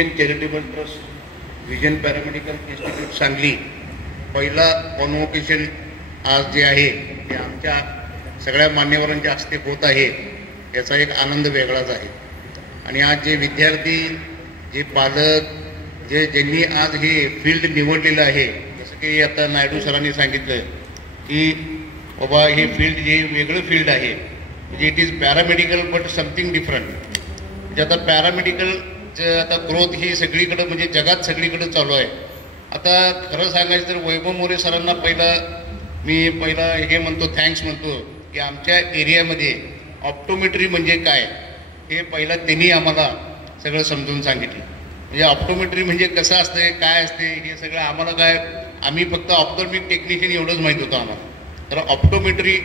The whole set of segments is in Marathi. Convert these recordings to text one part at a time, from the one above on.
Charitable trust vision paramedical institute Sangli पहिला कॉन्व्होकेशन आज जे आहे ते आमच्या सगळ्या मान्यवरांच्या हस्ते होत आहे याचा एक आनंद वेगळाच आहे। आणि आज जे विद्यार्थी जे पालक ज्यांनी आज हे फील्ड निवडलेलं आहे, जसं की आता नायडू सरांनी सांगितलं की बाबा हे फील्ड जे वेगळं फील्ड आहे, म्हणजे it is paramedical but something different. म्हणजे आता पॅरामेडिकल आता ग्रोथ ही सगळीकडे म्हणजे जगात सगळीकडे चालू आहे। आता खरं सांगायचं तर वैभव मोरे सरांना मी पहिला हे म्हणतो, थँक्स म्हणतो की आमच्या एरियामध्ये ऑप्टोमेट्री म्हणजे काय हे पहिला त्यांनी आम्हाला सगळं समजून सांगितलं। म्हणजे ऑप्टोमेट्री म्हणजे कसं असते, काय असते, हे सगळं आम्हाला काय, आम्ही फक्त ऑप्टोमिक टेक्निशियन एवढंच माहीत होतं आम्हाला। तर ऑप्टोमेट्री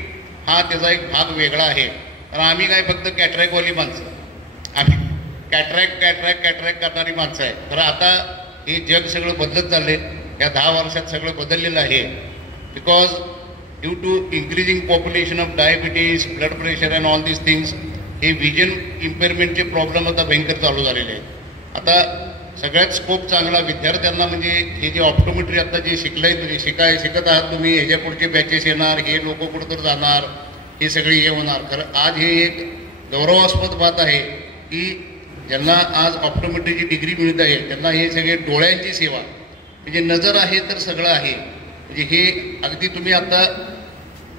हा त्याचा एक भाग वेगळा आहे। तर आम्ही काय फक्त कॅटरॅक्टवाली माणसं, आम्ही कॅटरॅक्ट करणारी माणसं आहे। तर आता हे जग सगळं बदलत चालले, या 10 वर्षात सगळं बदललेलं आहे। Because due to increasing population of diabetes, blood pressure and all this things, हे विजन इम्पेअरमेंटचे प्रॉब्लेम आता भयंकर चालू झालेले आहेत। आता सगळ्यात स्कोप चांगला विद्यार्थ्यांना, म्हणजे हे जे ऑप्टोमेट्री आता जे शिकत आहात तुम्ही, ह्याच्या पुढचे बॅचेस येणार, हे लोक कुठं तर जाणार, हे सगळे हे होणार। खरं आज हे एक गौरवास्पद बात आहे की ज्यांना आज ऑप्टोमेट्रीची डिग्री मिळत आहे त्यांना हे सगळे डोळ्यांची सेवा, म्हणजे नजर आहे तर सगळं आहे। म्हणजे हे अगदी तुम्ही आता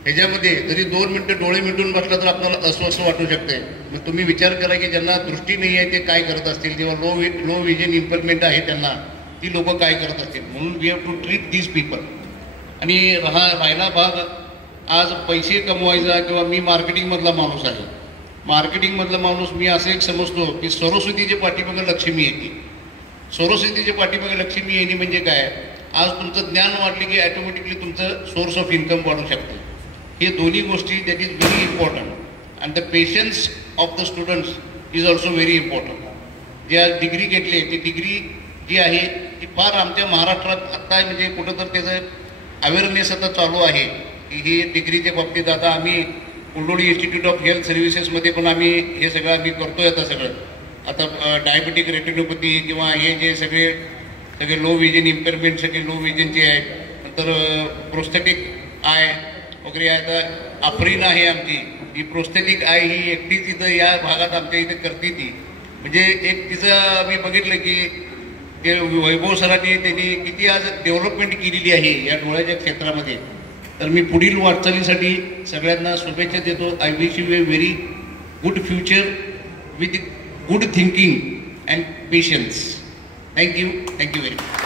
ह्याच्यामध्ये जरी 2 मिनटं डोळे मिटून बसला तर आपल्याला अस्वस्थ वाटू शकते। मग तुम्ही विचार करा की ज्यांना दृष्टी नाही आहे ते काय करत असतील, जेव्हा लो विजन इम्पेअरमेंट आहे त्यांना ती लोक काय करत असतील। म्हणून we have to treat these people. आणि राहिला भाग आज पैसे कमवायचा, किंवा मी मार्केटिंगमधला माणूस आहे, मार्केटिंगमधला माणूस मी असं एक समजतो की सरस्वतीच्या पाठीमागे लक्ष्मी येते। सरस्वतीच्या पाठीमागे लक्ष्मी येणे म्हणजे काय, आज तुमचं ज्ञान वाढले की ॲटोमॅटिकली तुमचं सोर्स ऑफ इन्कम वाढू शकते। हे दोन्ही गोष्टी that is very important. And the patience of the students is also very important. जे आज डिग्री घेतली ती डिग्री जी आहे ती फार आमच्या महाराष्ट्रात आत्ता म्हणजे कुठं तर त्याचं अवेअरनेस आता चालू आहे की ही डिग्रीच्या बाबतीत आता आम्ही कुंडोळी इन्स्टिट्यूट ऑफ हेल्थ सर्व्हिसेसमध्ये पण आम्ही हे सगळं आम्ही करतोय। आता सगळं आता डायबिटिक रेटिनोपॅथी किंवा हे जे सगळे लो विजन इम्पेअरमेंट, सगळे लो विजनचे आहेत, नंतर प्रोस्थेटिक आय वगैरे आहे। आता अफरीन आहे आमची, ही प्रोस्थेटिक आय ही एकटीच इथं या भागात आमच्या इथे करते ती, म्हणजे एक तिचं आम्ही बघितलं की ते वैभव सरांनी त्यांनी किती आज डेव्हलपमेंट केलेली आहे या डोळ्याच्या क्षेत्रामध्ये। तर मी पुढील वाटचालीसाठी सगळ्यांना शुभेच्छा देतो। I wish U A very good future with good thinking and patience. Thank you very much.